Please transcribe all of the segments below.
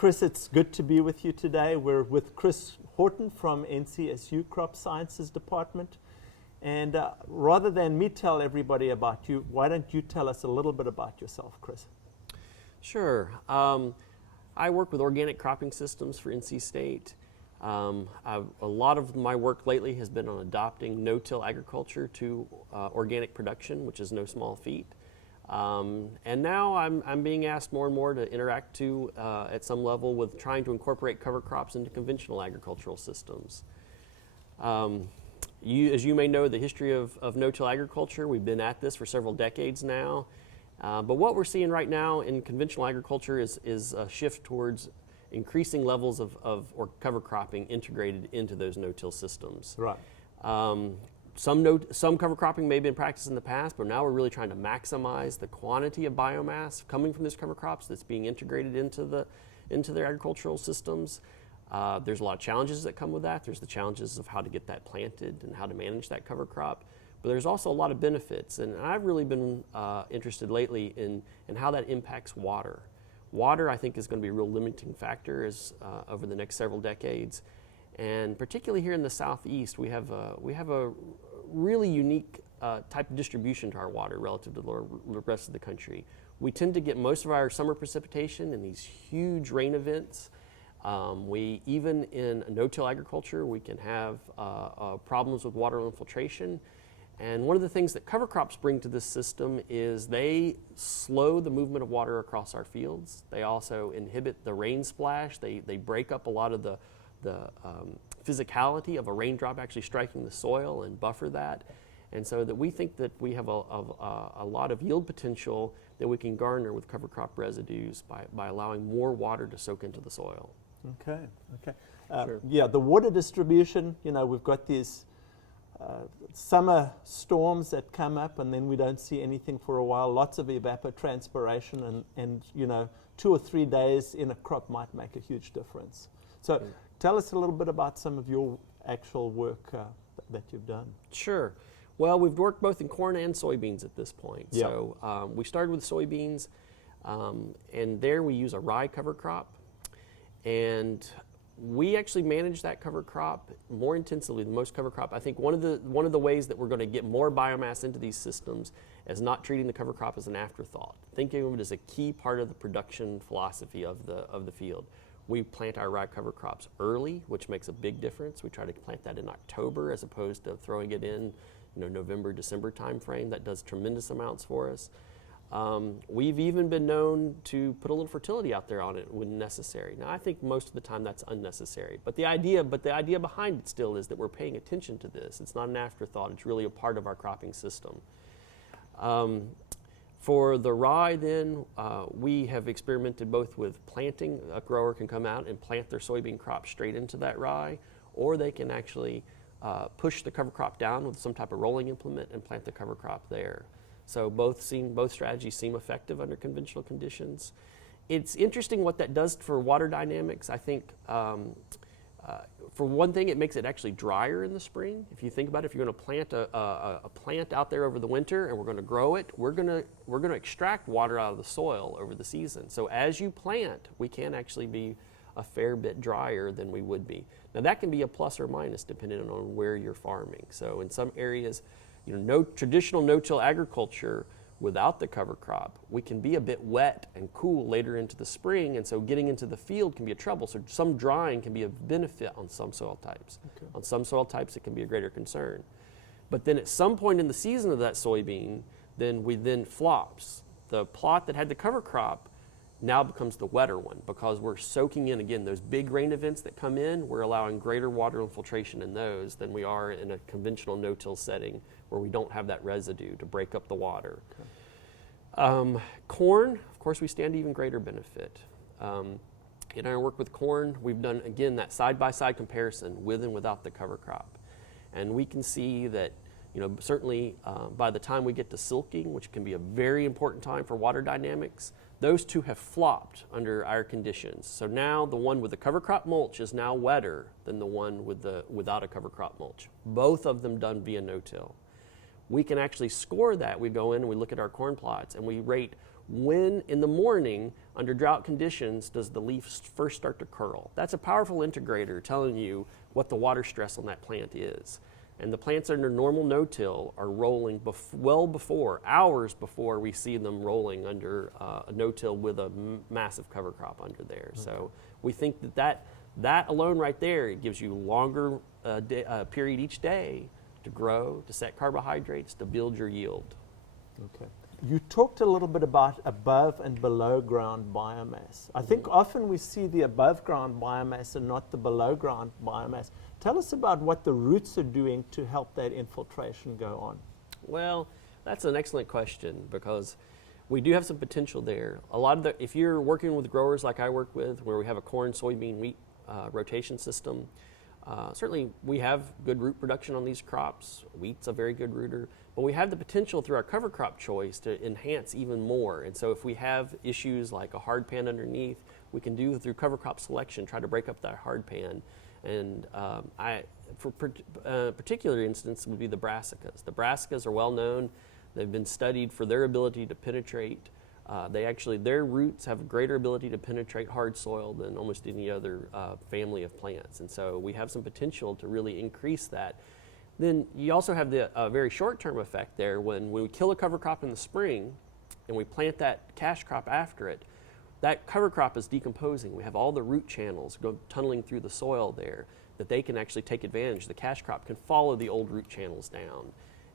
Chris, it's good to be with you today. We're with Chris Horton from NCSU Crop Sciences Department. And rather than me tell everybody about you, why don't you tell us a little bit about yourself, Chris? Sure. I work with organic cropping systems for NC State. A lot of my work lately has been on adopting no-till agriculture to organic production, which is no small feat. And now I'm being asked more and more to interact at some level with trying to incorporate cover crops into conventional agricultural systems. As you may know, the history of no-till agriculture, we've been at this for several decades now. But what we're seeing right now in conventional agriculture is a shift towards increasing levels or cover cropping integrated into those no-till systems. Right. Some cover cropping may have been practiced in the past, but now we're really trying to maximize the quantity of biomass coming from these cover crops that's being integrated into their agricultural systems. There's a lot of challenges that come with that. There's the challenges of how to get that planted and how to manage that cover crop. But there's also a lot of benefits, and I've really been interested lately in how that impacts water. Water, I think, is going to be a real limiting factor over the next several decades, and particularly here in the Southeast, we have a really unique type of distribution to our water relative to the rest of the country. We tend to get most of our summer precipitation in these huge rain events. Even in no-till agriculture, we can have problems with water infiltration. And one of the things that cover crops bring to this system is they slow the movement of water across our fields. They also inhibit the rain splash. They break up a lot of the physicality of a raindrop actually striking the soil and buffer that. And so that we think that we have a lot of yield potential that we can garner with cover crop residues by allowing more water to soak into the soil. Okay. Sure. Yeah, the water distribution, we've got these summer storms that come up and then we don't see anything for a while, lots of evapotranspiration and 2 or 3 days in a crop might make a huge difference. So tell us a little bit about some of your actual work that you've done. Sure. Well, we've worked both in corn and soybeans at this point. Yep. So we started with soybeans, and there we use a rye cover crop. And we actually manage that cover crop more intensively than most cover crop. I think one of the ways that we're going to get more biomass into these systems is not treating the cover crop as an afterthought. Thinking of it as a key part of the production philosophy of the field. We plant our rye cover crops early, which makes a big difference. We try to plant that in October as opposed to throwing it in November, December timeframe. That does tremendous amounts for us. We've even been known to put a little fertility out there on it when necessary. Now, I think most of the time that's unnecessary, but the idea behind it still is that we're paying attention to this. It's not an afterthought. It's really a part of our cropping system. For the rye, then, we have experimented both with planting. A grower can come out and plant their soybean crop straight into that rye, or they can actually push the cover crop down with some type of rolling implement and plant the cover crop there. So both strategies seem effective under conventional conditions. It's interesting what that does for water dynamics. I think, for one thing, it makes it actually drier in the spring. If you think about it, if you're going to plant a plant out there over the winter and we're going to grow it, we're going to extract water out of the soil over the season. So as you plant, we can actually be a fair bit drier than we would be. Now that can be a plus or minus depending on where you're farming. So in some areas, traditional no-till agriculture without the cover crop, we can be a bit wet and cool later into the spring, and so getting into the field can be a trouble. So some drying can be a benefit on some soil types. Okay. On some soil types, it can be a greater concern. But then at some point in the season of that soybean, then flops. The plot that had the cover crop now becomes the wetter one because we're soaking in, again, those big rain events that come in. We're allowing greater water infiltration in those than we are in a conventional no-till setting where we don't have that residue to break up the water. Okay. Corn, of course, we stand even greater benefit. In our work with corn, we've done, again, that side-by-side comparison with and without the cover crop. And we can see that, certainly by the time we get to silking, which can be a very important time for water dynamics, those two have flopped under our conditions. So now the one with the cover crop mulch is now wetter than the one without a cover crop mulch. Both of them done via no-till. We can actually score that. We go in and we look at our corn plots and we rate when in the morning under drought conditions does the leaf first start to curl. That's a powerful integrator telling you what the water stress on that plant is. And the plants under normal no-till are rolling well before, hours before we see them rolling under a no-till with a massive cover crop under there. Okay. So we think that alone right there, it gives you longer period each day to grow, to set carbohydrates, to build your yield. Okay. You talked a little bit about above and below ground biomass. I think often we see the above ground biomass and not the below ground biomass. Tell us about what the roots are doing to help that infiltration go on. Well, that's an excellent question because we do have some potential there. A lot of if you're working with growers like I work with, where we have a corn, soybean, wheat rotation system, certainly we have good root production on these crops. Wheat's a very good rooter, but we have the potential through our cover crop choice to enhance even more. And so if we have issues like a hard pan underneath, we can do through cover crop selection, try to break up that hard pan. And particular instance would be the brassicas. The brassicas are well known. They've been studied for their ability to penetrate. Their roots have a greater ability to penetrate hard soil than almost any other family of plants. And so we have some potential to really increase that. Then you also have the very short-term effect there when we kill a cover crop in the spring and we plant that cash crop after it. That cover crop is decomposing. We have all the root channels tunneling through the soil there that they can actually take advantage. The cash crop can follow the old root channels down.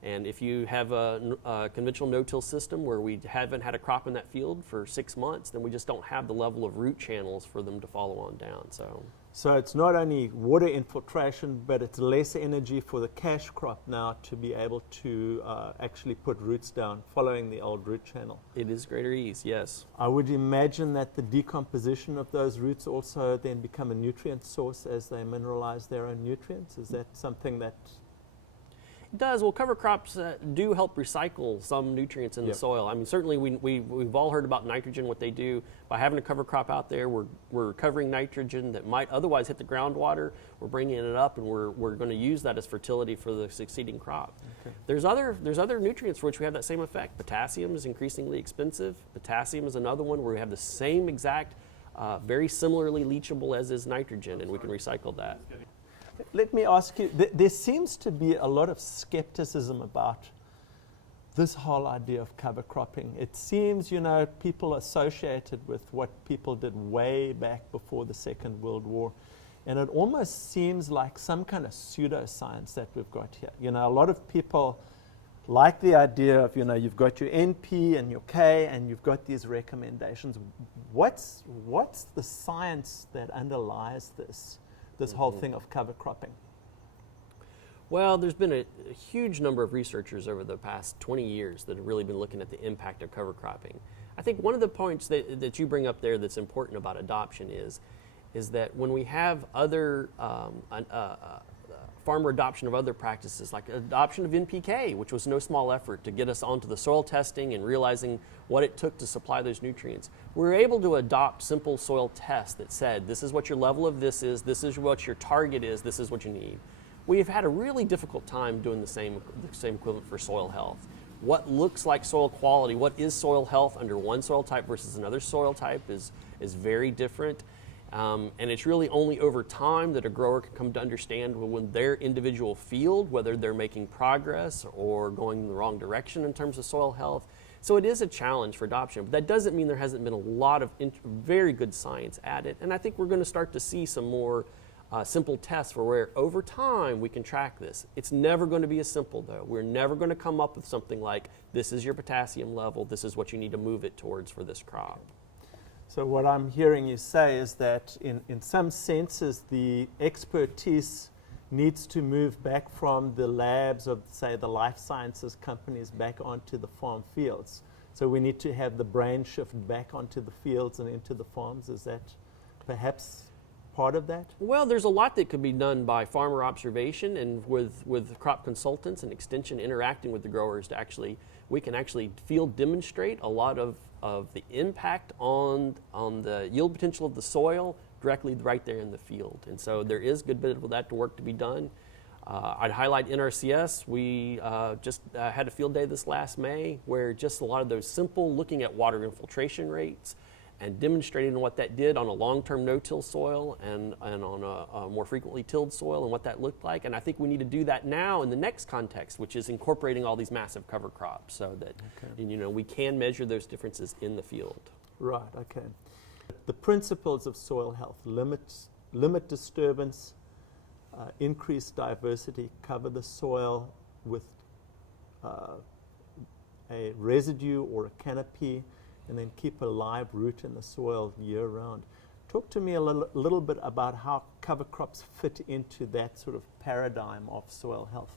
And if you have a conventional no-till system where we haven't had a crop in that field for 6 months, then we just don't have the level of root channels for them to follow on down. So it's not only water infiltration, but it's less energy for the cash crop now to be able to actually put roots down following the old root channel. It is greater ease, yes. I would imagine that the decomposition of those roots also then become a nutrient source as they mineralize their own nutrients. Is that something that... It does. Well, cover crops do help recycle some nutrients in the soil. I mean, certainly we've all heard about nitrogen, what they do. By having a cover crop out there, we're recovering nitrogen that might otherwise hit the groundwater. We're bringing it up, and we're going to use that as fertility for the succeeding crop. Okay. There's other nutrients for which we have that same effect. Potassium is increasingly expensive. Potassium is another one where we have the same exact, very similarly leachable as is nitrogen, and we can recycle that. Let me ask you, there seems to be a lot of skepticism about this whole idea of cover cropping. It seems, people associate it with what people did way back before the Second World War. And it almost seems like some kind of pseudoscience that we've got here. A lot of people like the idea of, you've got your NP and your K and you've got these recommendations. What's the science that underlies this whole thing of cover cropping? Well, there's been a huge number of researchers over the past 20 years that have really been looking at the impact of cover cropping. I think one of the points that you bring up there that's important about adoption is that when we have other farmer adoption of other practices, like adoption of NPK, which was no small effort to get us onto the soil testing and realizing what it took to supply those nutrients. We were able to adopt simple soil tests that said, this is what your level of this is what your target is, this is what you need. We have had a really difficult time doing the same equivalent for soil health. What looks like soil quality, what is soil health under one soil type versus another soil type is very different. And it's really only over time that a grower can come to understand when their individual field, whether they're making progress or going in the wrong direction in terms of soil health. So it is a challenge for adoption, but that doesn't mean there hasn't been a lot of very good science at it. And I think we're going to start to see some more simple tests for where over time we can track this. It's never going to be as simple though. We're never going to come up with something like, this is your potassium level, this is what you need to move it towards for this crop. So what I'm hearing you say is that in some senses the expertise needs to move back from the labs of, say, the life sciences companies back onto the farm fields. So we need to have the brain shift back onto the fields and into the farms. Is that perhaps part of that? Well, there's a lot that could be done by farmer observation and with crop consultants and extension interacting with the growers to we can actually field demonstrate a lot of the impact on the yield potential of the soil directly right there in the field. And so there is a good bit of that work to be done. I'd highlight NRCS. We just had a field day this last May where just a lot of those simple looking at water infiltration rates and demonstrating what that did on a long-term no-till soil and on a more frequently tilled soil and what that looked like. And I think we need to do that now in the next context, which is incorporating all these massive cover crops so that we can measure those differences in the field. Right, okay. The principles of soil health: limit disturbance, increase diversity, cover the soil with a residue or a canopy, and then keep a live root in the soil year round. Talk to me a little bit about how cover crops fit into that sort of paradigm of soil health.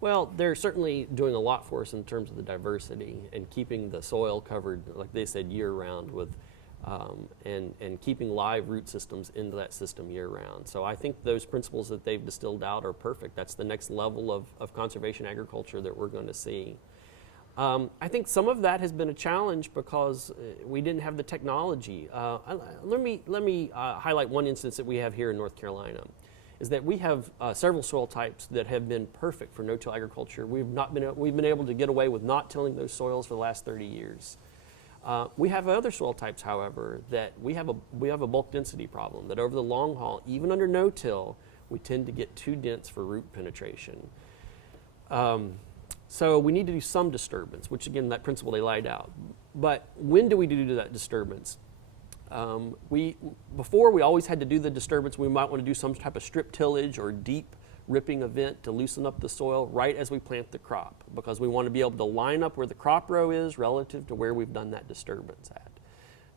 Well, they're certainly doing a lot for us in terms of the diversity and keeping the soil covered, like they said, year round with and keeping live root systems into that system year round. So I think those principles that they've distilled out are perfect. That's the next level of conservation agriculture that we're going to see. I think some of that has been a challenge because we didn't have the technology. Let me highlight one instance that we have here in North Carolina, is that we have several soil types that have been perfect for no-till agriculture. We've been able to get away with not tilling those soils for the last 30 years. We have other soil types, however, that we have a bulk density problem, that over the long haul, even under no-till, we tend to get too dense for root penetration. So we need to do some disturbance, which again, that principle they laid out. But when do we do that disturbance? Before we always had to do the disturbance, we might want to do some type of strip tillage or deep ripping event to loosen up the soil right as we plant the crop, because we want to be able to line up where the crop row is relative to where we've done that disturbance at.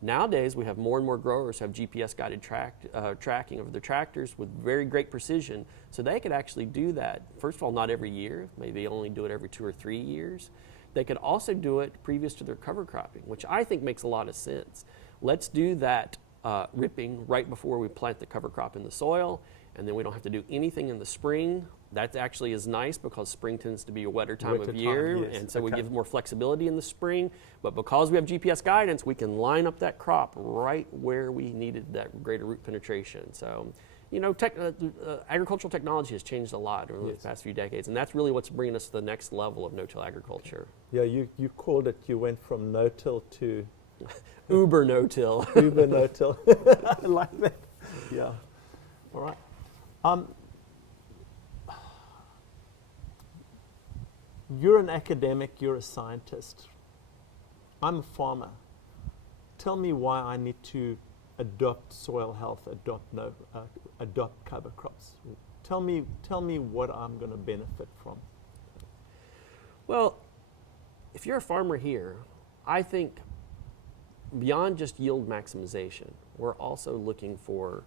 Nowadays, we have more and more growers who have GPS-guided tracking of their tractors with very great precision, so they could actually do that, first of all, not every year, maybe only do it every 2 or 3 years. They could also do it previous to their cover cropping, which I think makes a lot of sense. Let's do that ripping right before we plant the cover crop in the soil, and then we don't have to do anything in the spring. That actually is nice because spring tends to be a wetter time of year, yes. And so we give more flexibility in the spring. But because we have GPS guidance, we can line up that crop right where we needed that greater root penetration. So, agricultural technology has changed a lot over the past few decades, and that's really what's bringing us to the next level of no-till agriculture. Yeah, you called it, you went from no-till to... Uber no-till. Uber no-till. I like that. Yeah. All right. You're an academic, you're a scientist. I'm a farmer. Tell me why I need to adopt soil health, adopt cover crops. Tell me what I'm going to benefit from. Well, if you're a farmer here, I think beyond just yield maximization, we're also looking for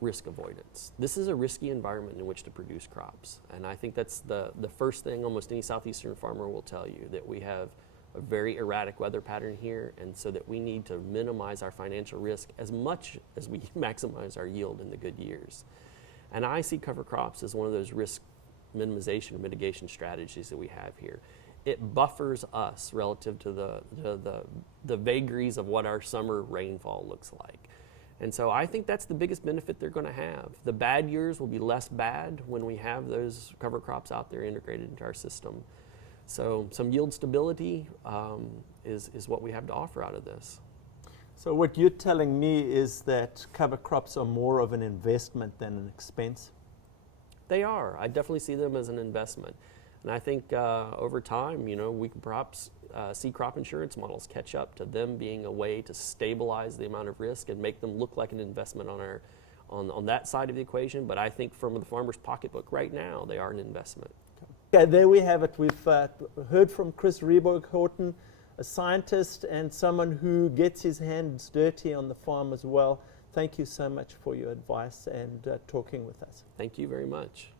risk avoidance. This is a risky environment in which to produce crops, and I think that's the first thing almost any southeastern farmer will tell you, that we have a very erratic weather pattern here, and so that we need to minimize our financial risk as much as we maximize our yield in the good years. And I see cover crops as one of those risk minimization, mitigation strategies that we have here. It buffers us relative to the vagaries of what our summer rainfall looks like. And so I think that's the biggest benefit they're going to have. The bad years will be less bad when we have those cover crops out there integrated into our system. So some yield stability is what we have to offer out of this. So what you're telling me is that cover crops are more of an investment than an expense? They are. I definitely see them as an investment. And I think over time, we can perhaps see crop insurance models catch up to them being a way to stabilize the amount of risk and make them look like an investment on that side of the equation. But I think from the farmer's pocketbook right now, they are an investment. Okay, there we have it. We've heard from Chris Reberg-Horton, a scientist and someone who gets his hands dirty on the farm as well. Thank you so much for your advice and talking with us. Thank you very much.